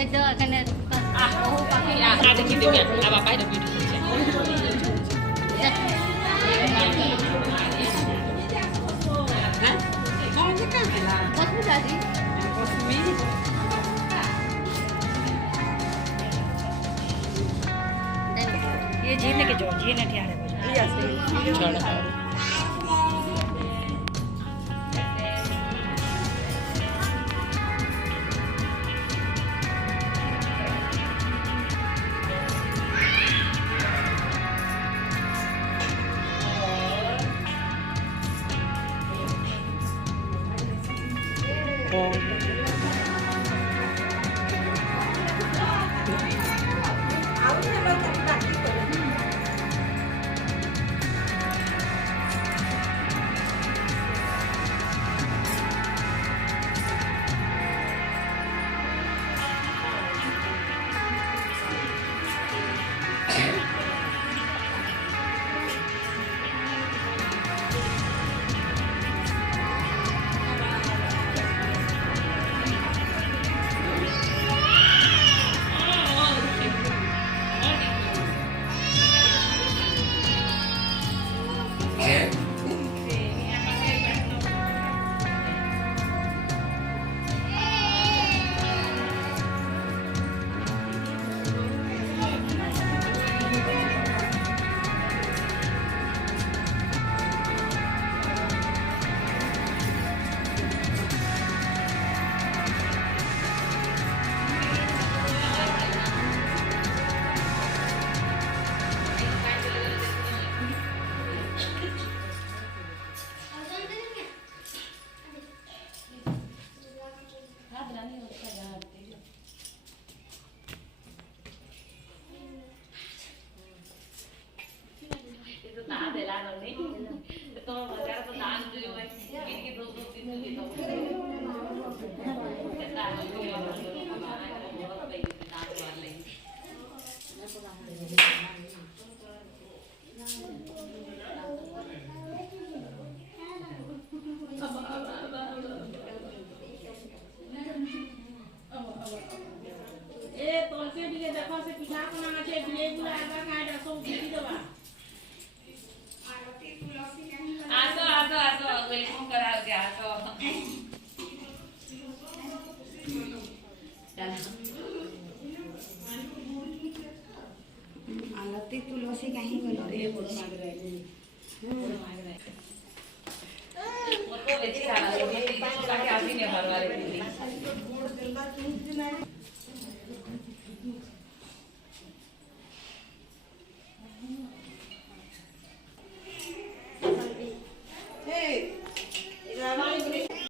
itu akan ada videonya, nggak apa-apa ada videonya. Hah? Mau kan lah. Bos muda sih. Bos ini. ये जीने के जो जीने ठहरे हो जाए Iya sih. Itu tak ada lah nih. Itu mereka tuh tak ada juga. Gini gitu gitu. Kita तोलसे दिए देखो से पिठा को ना छे बिले बुला आगा खाए रसो उठी देबा आसो वेलकम करा के आसो आलती तुलसी कहीं गलो रे वो तो बेची सारा ये तो काटे आसी ने भरवा रही थी